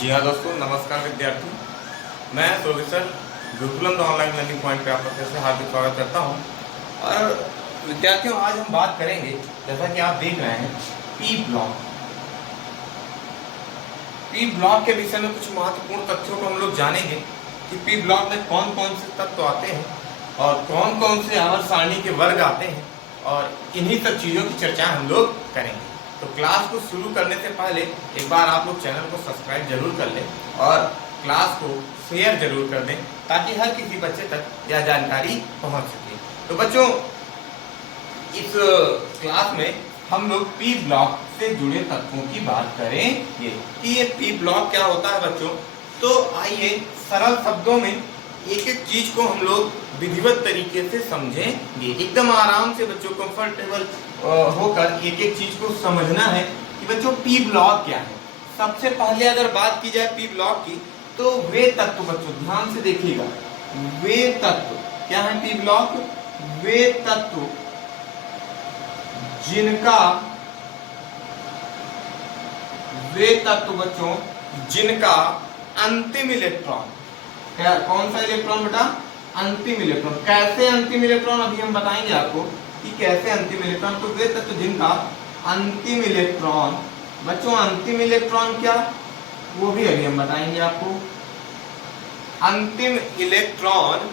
जी हाँ दोस्तों, नमस्कार विद्यार्थी। मैं professor Gurukulam online learning point पे आपका फिर से हार्दिक स्वागत करता हूँ। और विद्यार्थियों, आज हम बात करेंगे, जैसा कि आप देख रहे हैं, पी ब्लॉक। पी ब्लॉक के विषय में कुछ महत्वपूर्ण तथ्यों को हम लोग जानेंगे कि पी ब्लॉक में कौन कौन से तत्व आते हैं और कौन कौन से आवर्त सारणी के वर्ग आते हैं, और इन्हीं सब चीज़ों की चर्चा हम लोग करेंगे। तो क्लास को शुरू करने से पहले एक बार आप लोग चैनल को सब्सक्राइब जरूर कर लें और क्लास को शेयर जरूर कर दें, ताकि हर किसी बच्चे तक यह जानकारी पहुंच सके। तो बच्चों, इस क्लास में हम लोग पी ब्लॉक से जुड़े तत्वों की बात करेंगे कि ये पी ब्लॉक क्या होता है बच्चों। तो आइए सरल शब्दों में एक एक चीज को हम लोग विधिवत तरीके से समझेंगे। एकदम आराम से बच्चों कंफर्टेबल होकर एक एक चीज को समझना है कि बच्चों पी ब्लॉक क्या है। सबसे पहले अगर बात की जाए पी ब्लॉक की, तो वे तत्व, बच्चों ध्यान से देखिएगा, वे तत्व क्या है पी ब्लॉक? वे तत्व जिनका, वे तत्व बच्चों जिनका अंतिम इलेक्ट्रॉन, क्या कौन सा इलेक्ट्रॉन बेटा? अंतिम इलेक्ट्रॉन। कैसे अंतिम इलेक्ट्रॉन, अभी हम बताएंगे आपको कि कैसे अंतिम इलेक्ट्रॉन। तो वे तत्व जिनका अंतिम इलेक्ट्रॉन, बच्चों अंतिम इलेक्ट्रॉन क्या, वो भी अभी हम बताएंगे आपको। अंतिम इलेक्ट्रॉन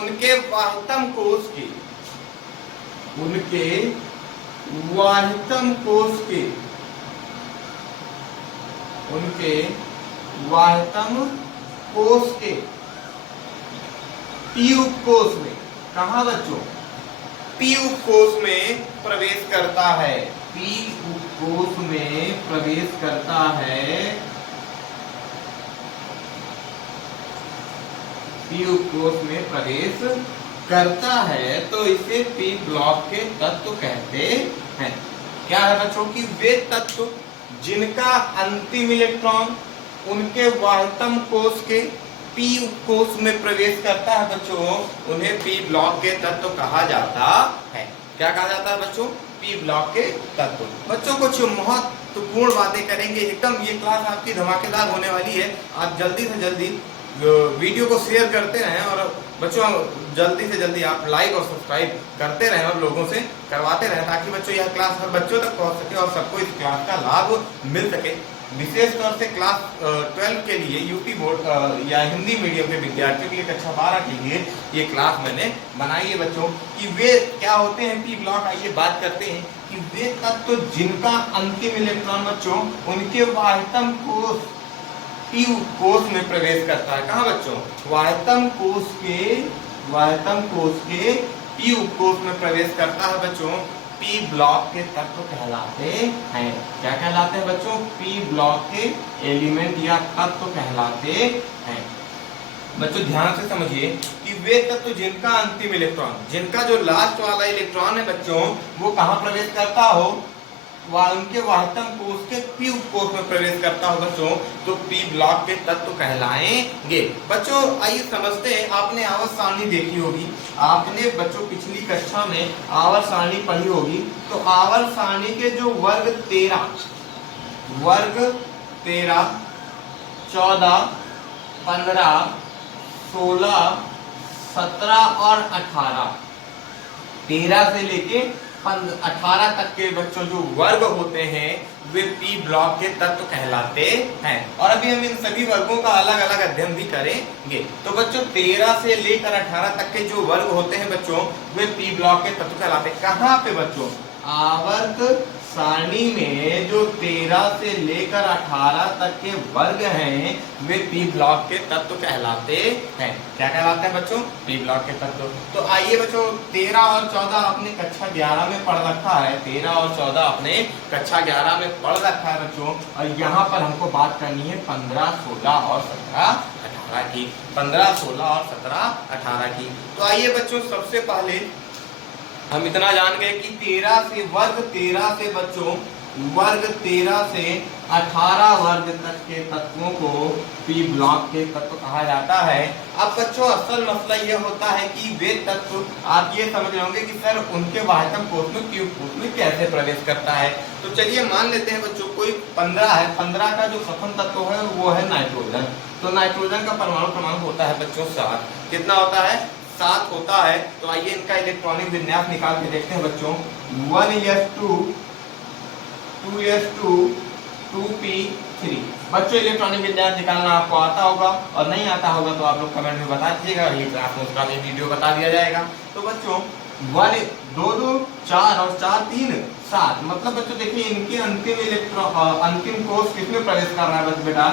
उनके वाह्यतम कोश के, उनके वाह्यतम कोश के, उनके वाह्यतम कोश के पी उपकोश में, कहा बच्चों? पी उपकोश में प्रवेश करता है। पी उपकोश में प्रवेश करता है, पी उपकोश में प्रवेश करता है, तो इसे पी ब्लॉक के तत्व कहते हैं। क्या है बच्चों की? वे तत्व जिनका अंतिम इलेक्ट्रॉन उनके वाह्यतम कोश के पी उपकोश में प्रवेश करता है बच्चों, उन्हें पी ब्लॉक के तत्व कहा जाता है। क्या कहा जाता है बच्चों? पी ब्लॉक के तत्व। बच्चों कुछ महत्वपूर्ण बातें करेंगे, एकदम ये क्लास आपकी धमाकेदार होने वाली है। आप जल्दी से जल्दी वीडियो को शेयर करते रहें, और बच्चों जल्दी से जल्दी आप लाइक और सब्सक्राइब करते रहें और लोगों से करवाते रहें, ताकि बच्चों यह क्लास हर बच्चों तक पहुंच सके और सबको इस क्लास का लाभ मिल सके। विशेष तौर से क्लास 12 के लिए यूपी बोर्ड या हिंदी मीडियम के विद्यार्थियों के लिए कक्षा 12 के लिए ये क्लास मैंने बनाई है बच्चों। कि वे क्या होते हैं पी ब्लॉक, आइए बात करते हैं कि वे तत्व जिनका अंतिम इलेक्ट्रॉन बच्चों उनके वाह्यतम कोश पी कोश में प्रवेश करता है। कहाँ बच्चों? वाह्यतम कोश के, वाह्यतम कोश के पी उपकोश में प्रवेश करता है बच्चों, पी ब्लॉक के तत्व कहलाते हैं। क्या कहलाते हैं बच्चों? पी ब्लॉक के एलिमेंट या तत्व कहलाते हैं। बच्चों ध्यान से समझिए कि वे तत्व जिनका अंतिम इलेक्ट्रॉन, जिनका जो लास्ट वाला इलेक्ट्रॉन है बच्चों, वो कहाँ प्रवेश करता हो? उनके वाह्यतम कोश के पी उपकोश में प्रवेश करता हो बच्चों, तो पी ब्लॉक के तत्व कहलाएंगे। बच्चों आइए समझते हैं। आपने आवर्त सारणी देखी होगी, आपने बच्चों पिछली कक्षा में आवर्त सारणी पढ़ी होगी। तो आवर्त सारणी के जो वर्ग 13, 14, 15, 16, 17 और 18, 13 से लेके 18 तक के बच्चों जो वर्ग होते हैं वे पी ब्लॉक के तत्व कहलाते हैं। और अभी हम इन सभी वर्गों का अलग अलग अध्ययन भी करेंगे। तो बच्चों 13 से लेकर 18 तक के जो वर्ग होते हैं बच्चों, वे पी ब्लॉक के तत्व कहलाते हैं। कहाँ पे बच्चों? आवर्त सारणी में जो 13 से लेकर 18 तक के वर्ग हैं, वे पी ब्लॉक के तत्व कहलाते हैं। क्या कहलाते हैं बच्चों? पी ब्लॉक के तत्व। तो आइए बच्चों, 13 और 14 आपने कक्षा 11 में पढ़ रखा है। 13 और 14 आपने कक्षा 11 में पढ़ रखा है बच्चों। और यहाँ पर हमको बात करनी है 15, 16 और 17, 18 की। 15, 16 और 17, 18 की। तो आइए बच्चों, सबसे पहले हम इतना जान गए कि 13 से वर्ग 13 से बच्चों, वर्ग 13 से 18 वर्ग तक के तत्वों को पी ब्लॉक के तत्व कहा जाता है। अब बच्चों असल मसला यह होता है कि वे तत्व, आप ये समझ रहे होंगे कि सर उनके वाह्यतम कोश में, पी कोश में कैसे प्रवेश करता है। तो चलिए मान लेते हैं बच्चों कोई 15 है, 15 का जो प्रथम तत्व है वो है नाइट्रोजन। तो नाइट्रोजन का परमाणु क्रमांक होता है बच्चों 7। कितना होता है? 7 होता है। तो आइए इनका इलेक्ट्रॉनिक विन्यास निकाल के देखते हैं बच्चों। 1s2 2s2 2p3। बच्चों इलेक्ट्रॉनिक विन्यास निकालना आपको आता होगा, और नहीं आता होगा तो आप लोग कमेंट में बता दीजिएगा, ये क्लास में उसका वीडियो बता दिया जाएगा। तो बच्चों 1 2 2 4 और 4 3 7, मतलब बच्चों देखिए इनके अंतिम कोष किसमें प्रवेश कर रहा है बस बेटा?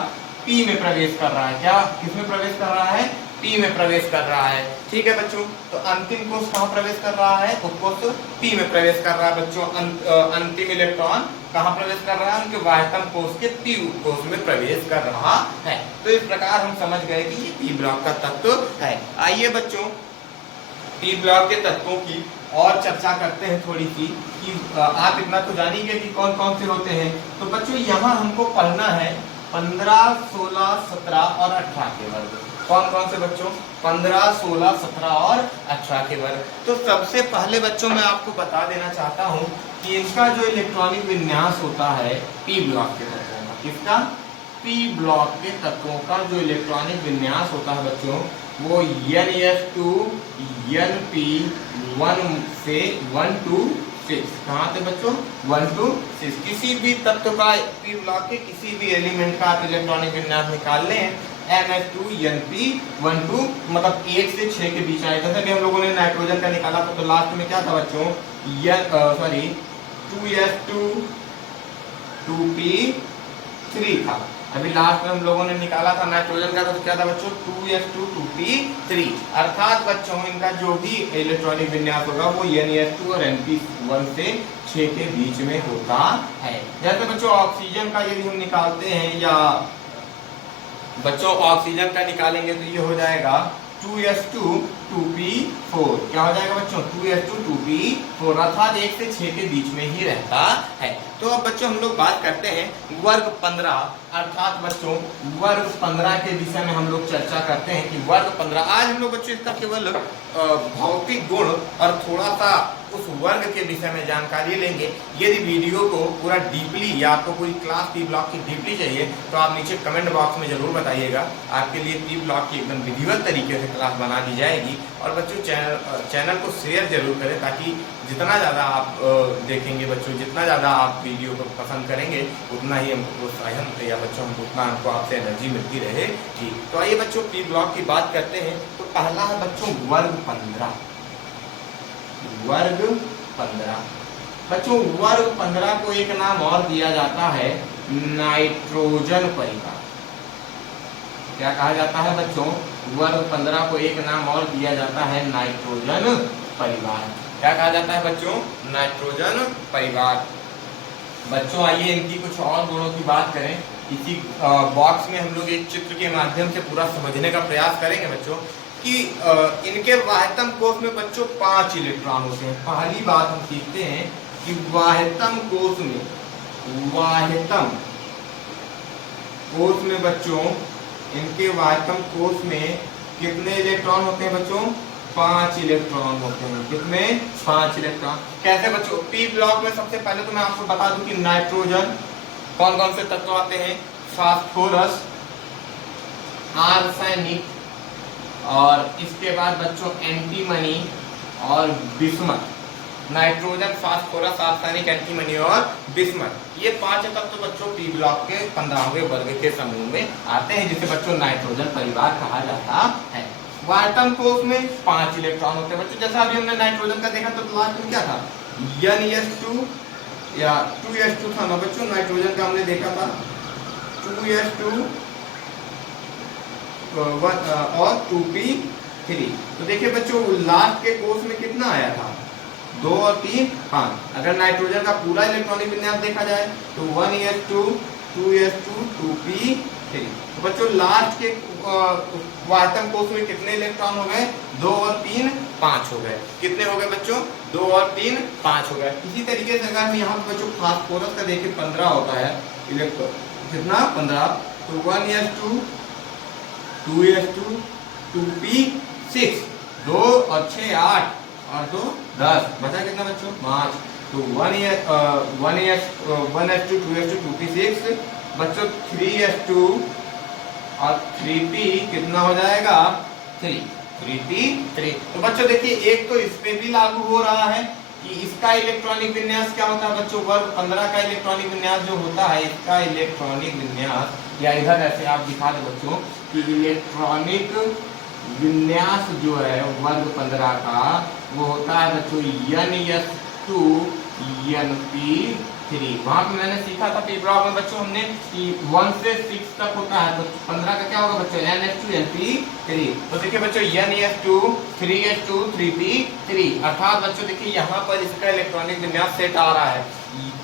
पी में प्रवेश कर रहा है। क्या किसमें प्रवेश कर रहा है? पी में प्रवेश कर रहा है। ठीक है बच्चों, तो अंतिम कोष कहाँ प्रवेश कर रहा है? उपकोष पी में प्रवेश कर रहा है बच्चों। अंतिम इलेक्ट्रॉन कहाँ प्रवेश कर रहा है? उनके वाह्यतम कोष के पी उपकोष में प्रवेश कर रहा है। तो इस प्रकार हम समझ गए कि ये पी ब्लॉक का तत्व है। आइए बच्चों पी ब्लॉक के तत्वों की और चर्चा करते हैं थोड़ी सी, कि आप इतना तो जानिए कि कौन कौन से होते हैं। तो बच्चों यहाँ हमको पढ़ना है 15 16 17 और 18 के वर्ग। कौन कौन से बच्चों? 15 16 17 और 18 के वर्ग। तो सबसे पहले बच्चों मैं आपको बता देना चाहता हूँ कि इनका जो इलेक्ट्रॉनिक विन्यास होता है पी ब्लॉक के तत्वों का, किसका? पी ब्लॉक के तत्वों का जो इलेक्ट्रॉनिक विन्यास होता है बच्चों, वो NS2 NP1 से 1 to 6। कहाँ थे बच्चों? 1 to 6। किसी भी तत्व का पी ब्लॉक के किसी भी एलिमेंट का आप इलेक्ट्रॉनिक विन्यास निकाल लें, NS2 NP1 to मतलब 1 से 6 के बीच आए। जैसे कि हम लोगों ने नाइट्रोजन का निकाला था, तो लास्ट में क्या था बच्चों? 2s2 2p3 था। अभी लास्ट में हम लोगों ने निकाला था नाइट्रोजन का, तो क्या था बच्चों? 2s2 2p3। अर्थात बच्चों इनका जो भी इलेक्ट्रॉनिक विन्यास होगा वो NS2 और NP1 से 6 के बीच में होता है। जैसे बच्चों ऑक्सीजन का यदि हम निकालते हैं, या बच्चों ऑक्सीजन का निकालेंगे, तो ये हो जाएगा 2s2 2p4। क्या हो जाएगा बच्चों? 2s2 2p4, अर्थात 1 से 6 के बीच में ही रहता है। तो अब बच्चों हम लोग बात करते हैं वर्ग 15, अर्थात बच्चों वर्ग 15 के विषय में हम लोग चर्चा करते हैं कि वर्ग 15। आज हम लोग बच्चों इसका केवल भौतिक गुण और थोड़ा सा उस वर्ग के विषय में जानकारी लेंगे। यदि वीडियो को पूरा डीपली या आपको पूरी क्लास पी ब्लॉक की डीपली चाहिए तो आप नीचे कमेंट बॉक्स में जरूर बताइएगा। आपके लिए पी ब्लॉक की एकदम विधिवत तरीके से क्लास बना दी जाएगी। और बच्चों चैनल को शेयर जरूर करें, ताकि जितना ज़्यादा आप देखेंगे बच्चों, जितना ज़्यादा आप वीडियो को पसंद करेंगे, उतना ही हमको प्रोत्साहन या बच्चों हमको उतना हमको आपसे एनर्जी मिलती रहेगी। तो आइए बच्चों पी ब्लॉक की बात करते हैं। तो पहला है बच्चों वर्ग 15। वर्ग 15 बच्चों, वर्ग 15 को एक नाम और दिया जाता है नाइट्रोजन परिवार। क्या कहा जाता है बच्चों? वर्ग 15 को एक नाम और दिया जाता है नाइट्रोजन परिवार। क्या कहा जाता है बच्चों? नाइट्रोजन परिवार। बच्चों आइए इनकी कुछ और गुणों की बात करें। इसी बॉक्स में हम लोग एक चित्र के माध्यम से पूरा समझने का प्रयास करेंगे बच्चों कि इनके वाह्यतम कोष में बच्चों 5 इलेक्ट्रॉन होते हैं। पहली बात हम सीखते हैं कि वाह्यतम कोष में बच्चों इनके वाह्यतम कोष में कितने इलेक्ट्रॉन होते हैं बच्चों? 5 इलेक्ट्रॉन होते हैं। कितने? 5 इलेक्ट्रॉन। कैसे बच्चों? पी ब्लॉक में सबसे पहले तो मैं आपको बता दूं कि नाइट्रोजन कौन कौन से तत्व आते हैं? फास्फोरस, आर्सेनिक, और इसके बाद बच्चों एंटीमनी और bismuth. Nitrogen, phosphorus, arsenic, antimony और बिस्मथ, ये 5 तत्व बच्चों पी ब्लॉक के 15वें वर्ग के समूह में आते हैं, जिसे बच्चों नाइट्रोजन परिवार कहा जाता है। वाह्यतम कोष में 5 इलेक्ट्रॉन होते हैं बच्चों। जैसा अभी हमने नाइट्रोजन का देखा तो लास्ट में क्या था? NS2 या 2s2 था ना बच्चों। नाइट्रोजन का हमने देखा था 2s2 और 2p3। तो देखिए बच्चों लास्ट के कोष में कितना आया था? 2 और 3 5। अगर नाइट्रोजन का पूरा इलेक्ट्रॉनिक विन्यास देखा जाए तो 1s2 2s2 2p3। तो बच्चों लास्ट के वाह्यतम कोष में कितने इलेक्ट्रॉन हो गए? 2 और 3 5 हो गए। कितने हो गए बच्चों? 2 और 3 5 हो गए। इसी तरीके से अगर हम यहाँ पर बच्चों फास्फोरस का देखिए 15 होता है इलेक्ट्रॉन, कितना? 15। तो 1s2 2s2 2p6, 2 और 6 8 और 2 10, बचा कितना बच्चों? 5। तो 1s2 2s2 2p6 बच्चों 3s2 और 3p कितना हो जाएगा 3p3। तो बच्चों देखिए एक तो इस पे भी लागू हो रहा है कि इसका इलेक्ट्रॉनिक विन्यास क्या होता है बच्चों, वर्ग 15 का इलेक्ट्रॉनिक विन्यास जो होता है, इसका इलेक्ट्रॉनिक विन्यास, या इधर ऐसे आप दिखा दो बच्चों कि इलेक्ट्रॉनिक विन्यास जो है वर्ग 15 का वो होता है बच्चों ns2 np3। वहां पे मैंने सीखा था पी ब्लॉक में बच्चों हमने कि 1 से 6 तक होता है, तो 15 का क्या होगा बच्चों ns2 np3। तो देखिए बच्चों ns2 3s2 3p3, अर्थात बच्चों देखिए यहाँ पर इसका इलेक्ट्रॉनिक विन्यास सेट आ रहा है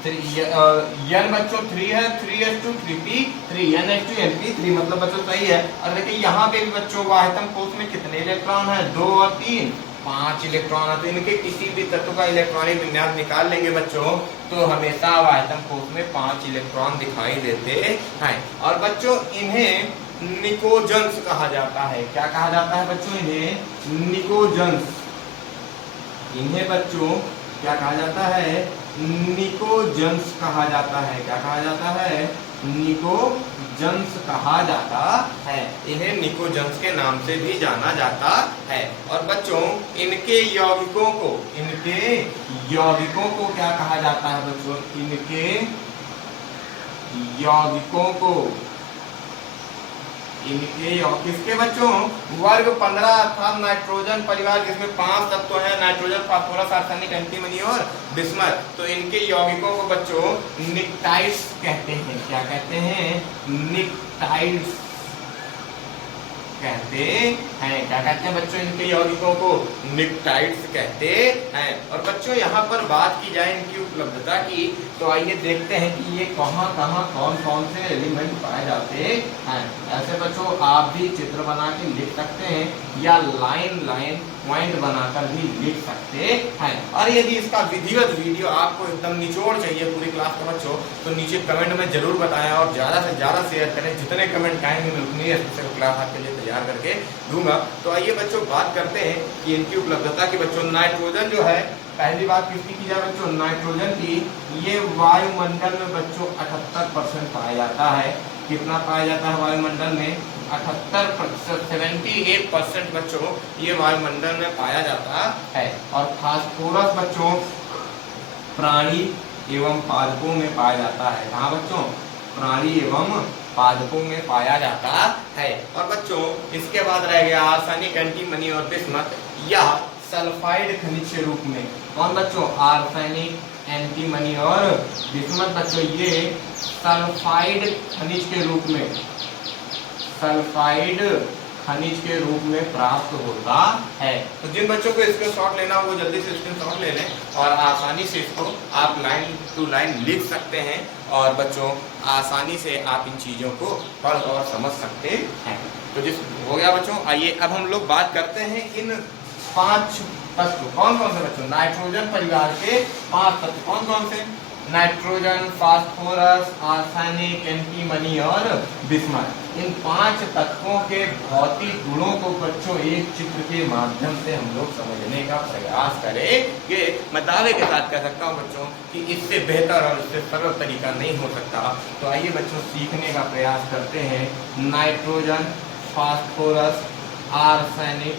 n बच्चों 3 है 3s2 3p3 ns2 np3, मतलब बच्चों सही है। और देखिए यहाँ पे भी बच्चों वाहितम कोष में कितने इलेक्ट्रॉन है 2 और 3 5 इलेक्ट्रॉन है, तो इनके किसी भी तत्व का इलेक्ट्रॉनिक विन्यास निकाल लेंगे बच्चों तो हमेशा वाहितम कोष में 5 इलेक्ट्रॉन दिखाई देते हैं। और बच्चों इन्हें निकोजन्स कहा जाता है। क्या कहा जाता है बच्चों, इन्हें निकोजन्स, इन्हें बच्चों क्या कहा जाता है, निकोजन्स कहा जाता है। क्या कहा जाता है, निकोजन्स कहा जाता है। इन्हें निकोजन्स के नाम से भी जाना जाता है। और बच्चों इनके यौगिकों को, इनके यौगिकों को क्या कहा जाता है बच्चों, इनके यौगिकों को, इनके किसके बच्चों वर्ग 15 अर्थात नाइट्रोजन परिवार जिसमें 5 तत्व हैं, नाइट्रोजन फास्फोरस आर्सेनिक एंटीमनी और बिस्मथ, तो इनके यौगिकों को बच्चों निक्टाइड्स कहते हैं। क्या कहते हैं, निक्टाइड्स कहते हैं। क्या कहते हैं बच्चों, इनके यौगिकों को निक्टाइड्स कहते हैं। और बच्चों यहाँ पर बात की जाए इनकी उपलब्धता की, तो आइए देखते हैं कि ये कहाँ कहाँ कौन कौन से एलिमेंट पाए जाते हैं। ऐसे बच्चों आप भी चित्र बना के लिख सकते हैं या लाइन लाइन पॉइंट बनाकर भी लिख सकते हैं। और यदि इसका विधिवत वीडियो आपको एकदम निचोड़ चाहिए पूरी क्लास का बच्चों, तो नीचे कमेंट में जरूर बताएं और ज्यादा से ज्यादा शेयर करें। जितने कमेंट आएंगे मैं उतनी स्पेशल क्लास आपके लिए तैयार करके दूंगा। तो आइए बच्चों बात करते हैं कि इनकी उपलब्धता की। बच्चों नाइट्रोजन जो है, पहली बात किसकी की जाए बच्चों, नाइट्रोजन की, ये वायुमंडल में बच्चों 78% पाया जाता है। कितना पाया जाता है वायुमंडल में, 78%, 78% बच्चों ये वायुमंडल में पाया जाता है। और फास्फोरस बच्चों प्राणी एवं पादपों में पाया जाता है। कहाँ बच्चों, प्राणी एवं पादपों में पाया जाता है। और बच्चों इसके बाद रह गया आर्सेनिक एंटीमनी और बिस्मथ, या सल्फाइड खनिज के रूप में। कौन बच्चों, आर्सेनिक एंटीमनी और बिस्मथ बच्चों ये सल्फाइड खनिज के रूप में, सल्फाइड खनिज के रूप में प्राप्त होता है। तो जिन बच्चों को स्क्रीनशॉट लेना वो जल्दी से स्क्रीनशॉट ले लें और आसानी से इसको आप लाइन टू लाइन लिख सकते हैं। और बच्चों आसानी से आप इन चीजों को पढ़ और समझ सकते हैं। तो जिस हो गया बच्चों, आइए अब हम लोग बात करते हैं इन 5 तत्व। कौन कौन से बच्चों, नाइट्रोजन परिवार के 5 तत्व कौन कौन से, नाइट्रोजन, फास्फोरस, आर्सेनिक, एंटीमनी और बिस्मथ। इन 5 तत्वों के भौतिक गुणों को बच्चों एक चित्र के माध्यम से हम लोग समझने का प्रयास करेंगे। मैं दावे के साथ कह सकता हूँ बच्चों कि इससे बेहतर और इससे सरल तरीका नहीं हो सकता। तो आइए बच्चों सीखने का प्रयास करते हैं। नाइट्रोजन, फास्फोरस, आर्सेनिक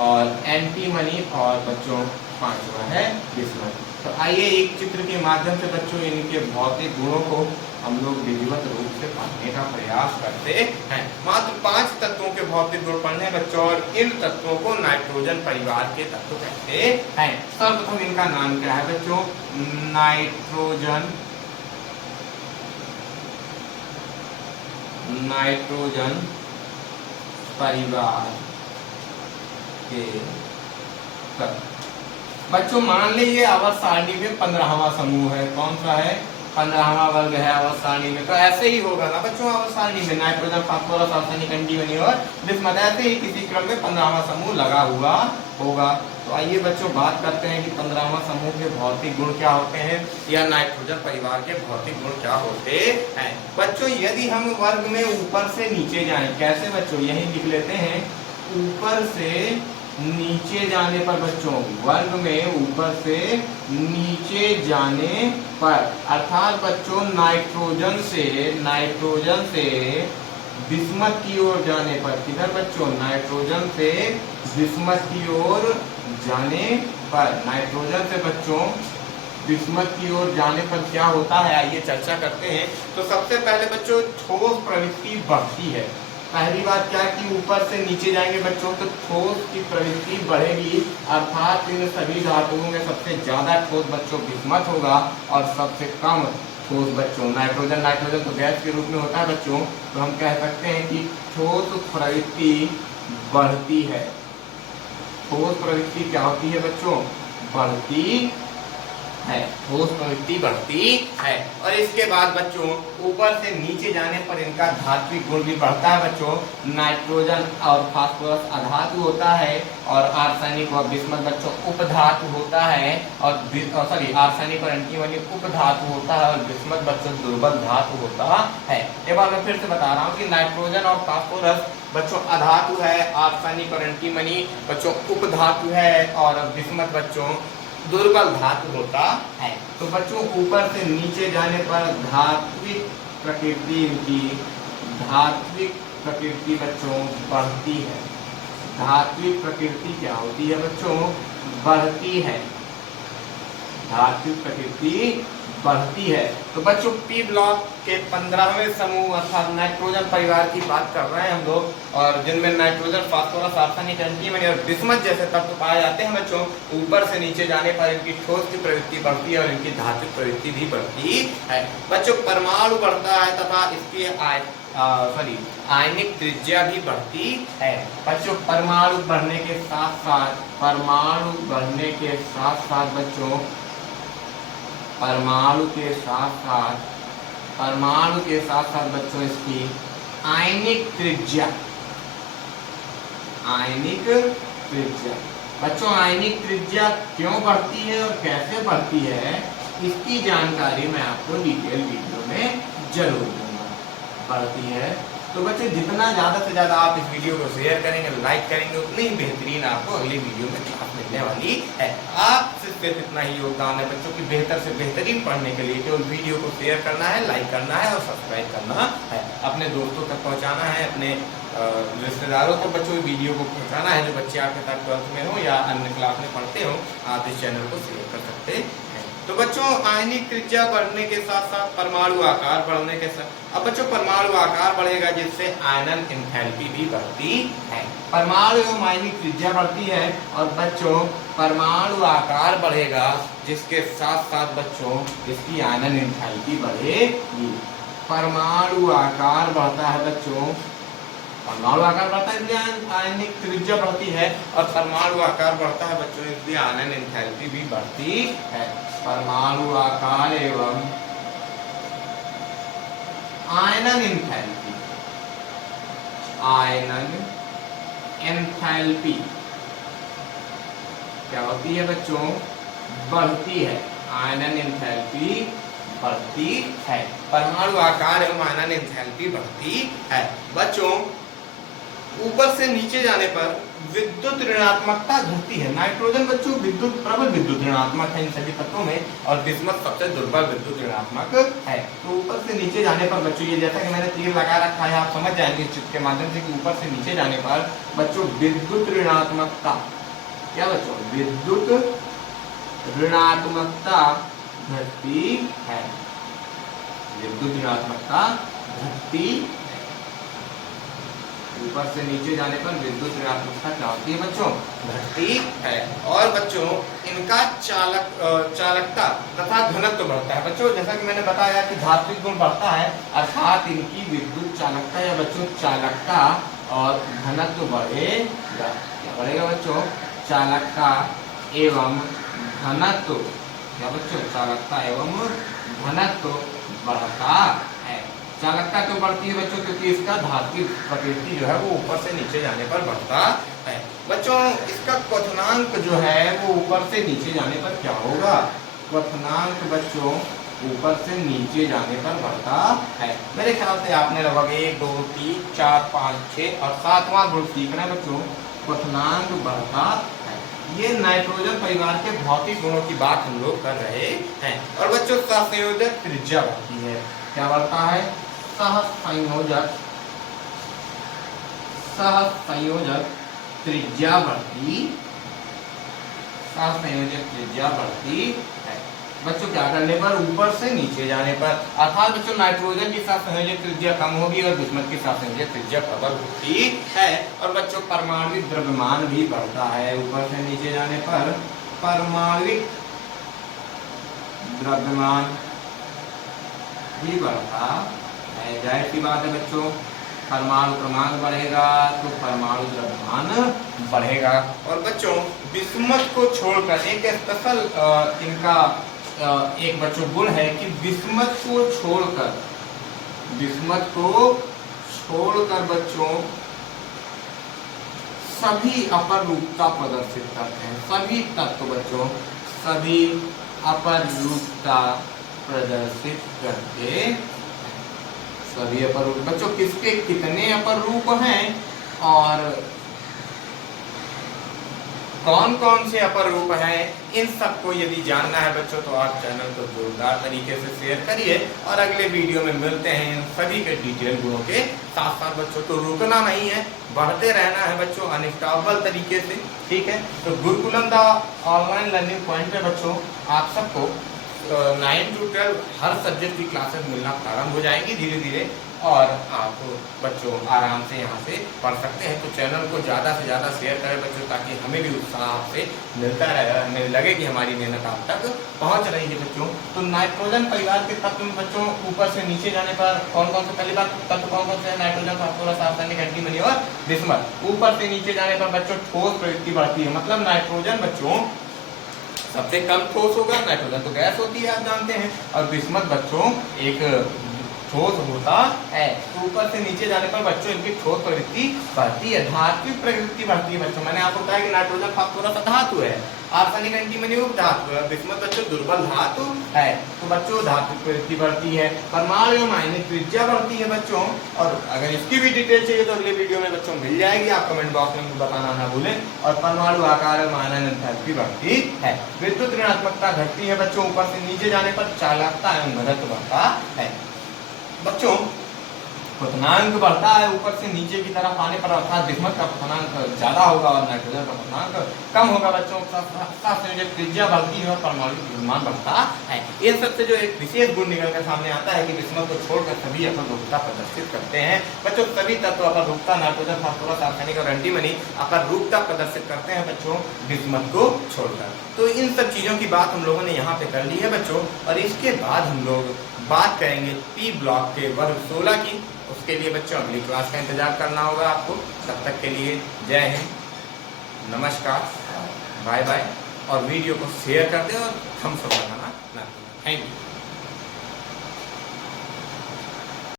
और एंटीमनी और बच्चों 5वां है बिस्मथ। तो आइए एक चित्र के माध्यम से बच्चों इनके भौतिक गुणों को हम लोग विधिवत रूप से पढ़ने का प्रयास करते हैं। मात्र 5 तत्वों के भौतिक गुण पढ़ने बच्चों, और इन तत्वों को नाइट्रोजन परिवार के तत्व कहते हैं। सर्वप्रथम इनका नाम क्या है बच्चों, नाइट्रोजन, नाइट्रोजन परिवार के तत्व। बच्चों मान लीजिए आवर्त सारणी में 15वां समूह है। कौन सा है, 15वां वर्ग है आवर्त सारणी में। तो ऐसे ही होगा ना बच्चों, आवर्त सारणी में नाइट्रोजन, फास्फोरस, आर्सेनिक, एंटीमनी और बिस्मथ, ऐसे ही किसी क्रम में 15वां समूह लगा हुआ होगा। तो आइए बच्चों बात करते हैं कि 15वां समूह के भौतिक गुण क्या होते हैं, या नाइट्रोजन परिवार के भौतिक गुण क्या होते हैं। बच्चों यदि हम वर्ग में ऊपर से नीचे जाएं, कैसे बच्चों, यही लिख लेते हैं, ऊपर से नीचे जाने पर बच्चों, वर्ग में ऊपर से नीचे जाने पर, अर्थात बच्चों नाइट्रोजन से बिस्मथ की ओर जाने पर, किधर बच्चों, नाइट्रोजन से बिस्मथ की ओर जाने पर, नाइट्रोजन से बच्चों बिस्मथ की ओर जाने पर क्या होता है, आइए चर्चा करते हैं। तो सबसे पहले बच्चों ठोस प्रवृत्ति बढ़ती है। पहली बात क्या कि ऊपर से नीचे जाएंगे बच्चों तो ठोस की प्रवृत्ति बढ़ेगी, अर्थात इन सभी धातुओं में सबसे ज्यादा ठोस बच्चों बिस्मथ होगा और सबसे कम ठोस बच्चों नाइट्रोजन तो गैस के रूप में होता है बच्चों, तो हम कह सकते हैं कि ठोस प्रवृत्ति बढ़ती है। ठोस प्रवृत्ति क्या होती है बच्चों, बढ़ती है, ठोस प्रवृत्ति बढ़ती है। और इसके बाद बच्चों ऊपर से नीचे जाने पर इनका धात्विक गुण भी बढ़ता है बच्चों। नाइट्रोजन और फास्फोरस अधातु होता है और आर्सेनिक और बिस्मथ बच्चों उपधातु होता है, और आर्सेनिक और एंटीमनी उपधातु होता है और बिस्मथ बच्चों दुर्बल धातु होता है। एक बार मैं फिर से बता रहा हूँ कि नाइट्रोजन और फास्फोरस बच्चों अधातु है, आर्सेनिक और एंटीमनी बच्चों उपधातु है और बिस्मथ बच्चों दुर्बल धातु होता है। तो बच्चों ऊपर से नीचे जाने पर धात्विक प्रकृति बच्चों बढ़ती है। धात्विक प्रकृति क्या होती है बच्चों, बढ़ती है, धात्विक प्रकृति बढ़ती है। तो बच्चों पी ब्लॉक के 15वें समूह अर्थात नाइट्रोजन परिवार की बात कर रहे हैं हम लोग, और जिनमें नाइट्रोजन, फास्फोरस, आर्सेनिक, एंटीमनी और बिस्मथ जैसे तत्व पाए जाते हैं बच्चों। ऊपर से नीचे जाने पर इनकी ठोस की प्रवृत्ति बढ़ती है और इनकी धात्विक प्रवृत्ति भी बढ़ती है। बच्चों परमाणु बढ़ता है तथा इसकी आयनिक त्रिज्या भी बढ़ती है। बच्चों परमाणु बढ़ने के साथ साथ बच्चों परमाणु के साथ साथ बच्चों इसकी आयनिक त्रिज्या बच्चों आयनिक त्रिज्या क्यों बढ़ती है और कैसे बढ़ती है, इसकी जानकारी मैं आपको डिटेल वीडियो में जरूर दूंगा। बढ़ती है तो बच्चों जितना ज्यादा से ज्यादा आप इस वीडियो को शेयर करेंगे, लाइक करेंगे, उतनी ही बेहतरीन आपको अगली वीडियो में क्लास मिलने वाली है। आपसे सिर्फ इतना ही योगदान है बच्चों की बेहतर से बेहतरीन पढ़ने के लिए केवल वीडियो को शेयर करना है, लाइक करना है और सब्सक्राइब करना है, अपने दोस्तों तक पहुँचाना है, अपने रिश्तेदारों को बच्चों वीडियो को पहुँचाना है। जो बच्चे आपके साथ 12th में हो या अन्य क्लास में पढ़ते हो, आप इस चैनल को शेयर कर सकते हैं। तो बच्चों आयनिक त्रिज्या बढ़ने के साथ साथ परमाणु आकार बढ़ने के साथ, अब बच्चों परमाणु आकार बढ़ेगा जिससे आयनन एंथैल्पी भी बढ़ती है। परमाणु एवं आयनिक त्रिज्या बढ़ती है और बच्चों परमाणु आकार बढ़ेगा जिसके साथ साथ बच्चों इसकी आयनन एंथैल्पी बढ़ेगी। परमाणु आकार बढ़ता है बच्चों, परमाणु आकार बढ़ता है इसलिए आयनिक त्रिज्या बढ़ती है, और परमाणु आकार बढ़ता है बच्चों इसलिए आयनन एंथैल्पी भी बढ़ती है। परमाणु आकार एवं आयनन एंथैल्पी क्या होती है बच्चों, बढ़ती है। आयनन एंथैल्पी बढ़ती है, परमाणु आकार एवं आयनन एंथैल्पी बढ़ती है। बच्चों ऊपर से नीचे जाने पर विद्युत ऋणात्मकता घटती है। नाइट्रोजन बच्चों प्रबल विद्युत ऋणात्मक है इन सभी तत्वों में, और बिस्मथ सबसे दुर्बल विद्युत ऋणात्मक है। तो ऊपर से नीचे जाने पर बच्चों ये जैसा कि मैंने तीर लगा रखा है, आप समझ जाएंगे इस चित्र के माध्यम से कि ऊपर से नीचे जाने पर बच्चों विद्युत ऋणात्मकता क्या बच्चों, विद्युत ऋणात्मकता घटती है, विद्युत ऋणात्मकता घटती है। ऊपर से नीचे जाने पर विद्युत ऋणात्मकता क्या होती है बच्चों, घटती है। और बच्चों इनका चालकता तथा घनत्व बढ़ता है। बच्चों जैसा कि मैंने बताया कि धात्विक गुण बढ़ता है, अर्थात इनकी विद्युत चालकता या बच्चों चालकता और घनत्व बढ़ेगा। क्या बढ़ेगा बच्चों, चालकता एवं घनत्व, क्या बच्चों, चालकता एवं घनत्व बढ़ता है। चालकता क्यों बढ़ती है बच्चों, क्योंकि इसका धात्विक प्रकृति जो है वो ऊपर से नीचे जाने पर बढ़ता है। बच्चों इसका क्वथनांक जो है वो ऊपर से नीचे जाने पर क्या होगा, क्वथनांक बच्चों ऊपर से नीचे जाने पर बढ़ता है। मेरे ख्याल से आपने लगभग 1, 2, 3, 4, 5, 6 और 7वां गुण सीखना है बच्चों। क्वथनांक बढ़ता है। ये नाइट्रोजन परिवार के भौतिक गुणों की बात हम लोग कर रहे हैं। और बच्चों सहसंयोजक त्रिज्या बढ़ती है। क्या बढ़ता है? सहसंयोजक त्रिज्या बढ़ती है। बच्चों क्या करने पर? ऊपर से नीचे जाने पर। अर्थात बच्चों नाइट्रोजन की सहसंयोजक त्रिज्या कम होगी और बिस्मथ की सहसंयोजक त्रिज्या प्रबल होती है। और बच्चों परमाणविक द्रव्यमान भी बढ़ता है। ऊपर से नीचे जाने पर परमाणविक द्रव्यमान भी बढ़ता है। जाहिर सी बात है बच्चों, परमाणु क्रमांक बढ़ेगा तो परमाणु द्रव्यमान बढ़ेगा। और बच्चों बिस्मथ को छोड़कर एक स्पेशल इनका एक बच्चों गुण है कि बिस्मथ को छोड़कर बच्चों सभी अपरूपता प्रदर्शित करते हैं। सभी तत्व बच्चों सभी अपरूपता प्रदर्शित करते हैं। सभी अपरूप बच्चों किसके कितने अपरूप हैं और कौन कौन से अपरूप हैं, इन सबको यदि जानना है बच्चों तो आप चैनल को जोरदार तरीके से शेयर करिए। और अगले वीडियो में मिलते हैं इन सभी के डिटेल गुणों के साथ साथ। बच्चों तो रुकना नहीं है, बढ़ते रहना है बच्चों अनस्टॉपेबल तरीके से। ठीक है, तो Gurukulam the online learning point पे बच्चों आप सबको 9 to 12 हर सब्जेक्ट की क्लासेस मिलना प्रारंभ हो जाएंगी धीरे धीरे। और आप बच्चों आराम से यहाँ से पढ़ सकते हैं। तो चैनल को ज़्यादा से ज़्यादा शेयर करें बच्चों, ताकि हमें भी उत्साह आपसे मिलता रहे, हमें लगे कि हमारी मेहनत आप तक पहुँच रही है बच्चों। तो नाइट्रोजन परिवार के तत्व में बच्चों ऊपर से नीचे जाने पर कौन कौन से, पहली बात तत्व कौन कौन से हैं? नाइट्रोजन, फास्फोरस, आर्सेनिक, एंटीमनी और बिस्मथ। ऊपर से नीचे जाने पर बच्चों ठोस प्रवृत्ति बढ़ती है। मतलब नाइट्रोजन बच्चों सबसे कम ठोस होगा, नाइट्रोजन तो गैस होती है आप जानते हैं। और बिस्मथ बच्चों एक ठोस होता है। तो ऊपर से नीचे जाने पर बच्चों इनकी ठोस प्रवृत्ति बढ़ती है, धात्विक प्रवृत्ति बढ़ती है बच्चों। मैंने आपको बताया कि नाइट्रोजन फास्फोरस धातु है, आर्सेनिक एंटीमनी उपधातु है, बिस्मथ बच्चों दुर्बल धातु है। तो बच्चों धात्विक प्रवृत्ति बढ़ती है, परमाणु एवं आयनिक त्रिज्या बढ़ती है बच्चों। और अगर इसकी भी डिटेल चाहिए तो अगले वीडियो में बच्चों मिल जाएगी, आप कमेंट बॉक्स में बताना ना भूलें। और परमाणु आकार एवं आयनन एंथैल्पी बढ़ती है। विद्युत ऋणात्मकता घटती है बच्चों। ऊपर से नीचे जाने पर चालकता एवं घनत्व बढ़ता है बच्चों। क्वथनांक बढ़ता है ऊपर से नीचे की तरफ आने पर, अर्थात बिस्मथ का क्वथनांक ज्यादा होगा और नाइट्रोजन का क्वथनांक कम होगा बच्चों। सहसंयोजक त्रिज्या बढ़ती है और परमाणु द्रव्यमान बढ़ता है। इन सबसे जो एक विशेष गुण निकल कर सामने आता है कि बिस्मथ को छोड़कर सभी अपरूपता प्रदर्शित करते हैं बच्चों। सभी तत्व अपरूपता, नाइट्रोजन, फास्फोरस, आर्सेनिक और एंटीमनी अपरूपता प्रदर्शित करते हैं बच्चों बिस्मथ को छोड़कर। तो इन सब चीजों की बात हम लोगों ने यहाँ पे कर ली है बच्चों। और इसके बाद हम लोग बात करेंगे पी ब्लॉक के वर्ग 16 की। उसके लिए बच्चों अगली क्लास का इंतजार करना होगा आपको। तब तक के लिए जय हिंद, नमस्कार, बाय बाय। और वीडियो को शेयर कर दें और थम्स अप लगाना ना। Thank you.